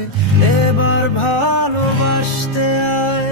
রে এবার ভালোবাসতে আয়।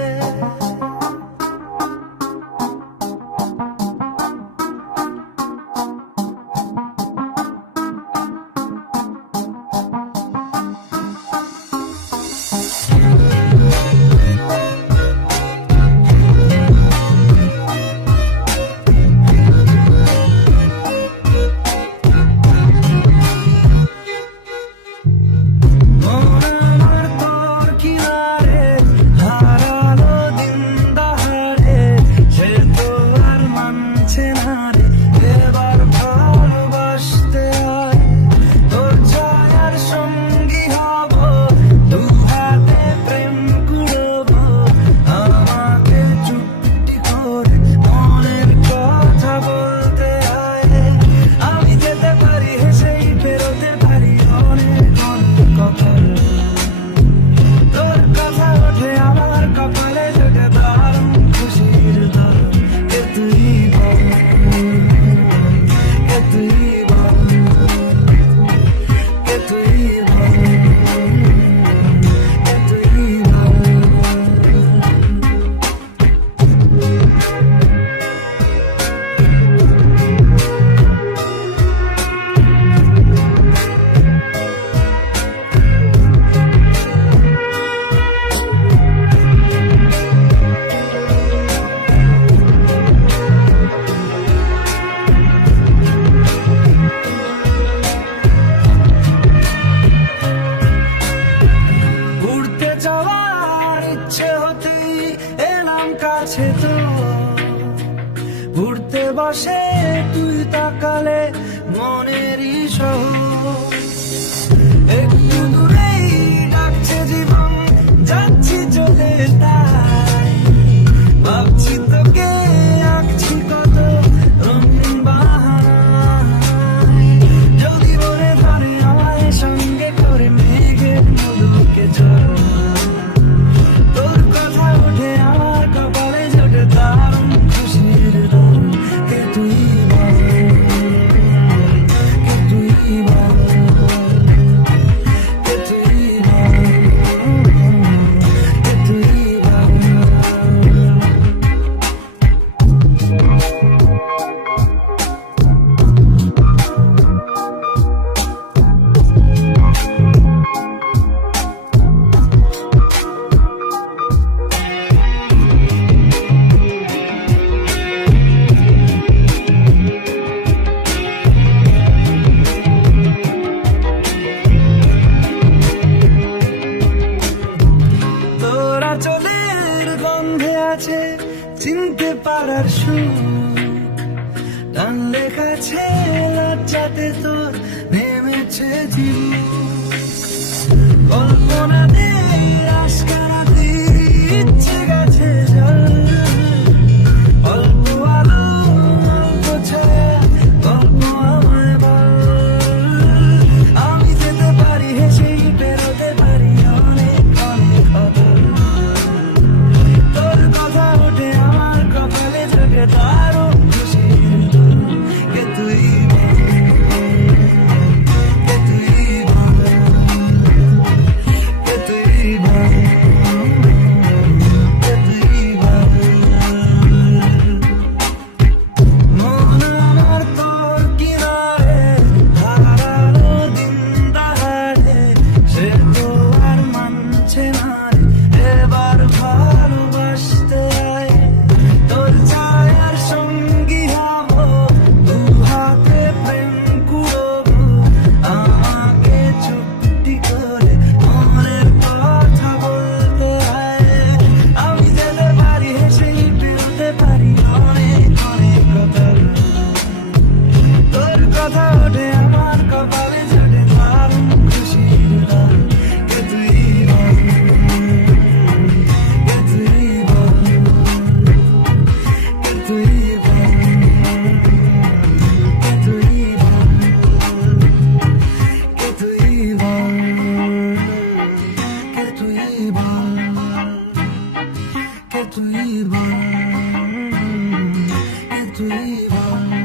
কাছে তো ঘুরতে বসে তুই তাকালে মনেরই শহর একটু দূরেই ডাকছে জীবন যাচ্ছি চলে তাই ভাবছি তোকে আঁকছি কত রঙিন বাহানায় যদি বলে ধরে আমায় সঙ্গে করে মেঘের মুলুকে চল চিনতে পারার সুর টান লেখাছে লজ্জাতে তোর নেমেছে কল্পনা নেই আজকারাতে ইচ্ছে গেছে জল অল্প আলো অল্প ছায়া গল্প আমায় বল আমি যেতে পারি হেসেই বেরোতে পারি অনেক অনেক অদল তোর কথা ওঠে আমার কপালে চোখে তারও খুশির দোল কে তুই কে তুই কে তুই কে তুই মন আমার তোর কিনারে হারানো দিন দাহাড়ে সে তো আর মানছে না রে এবার ভালোবাসতে আয় তোর ছায়ার সঙ্গী হব দু হাতে প্রেম কুড়বো আমাকে চুপটি করে মনের কথা বলতে আয় আমি যেতে পারি হেসেই ফেলতে পারি অনেক অনেক কথা তোর কথা ওঠে আমার কপালে জোটে দারুণ খুশির লাল কে তুই কে তুই কে তুই কে তুই কে তুই কে তুই কে তুই কে তুই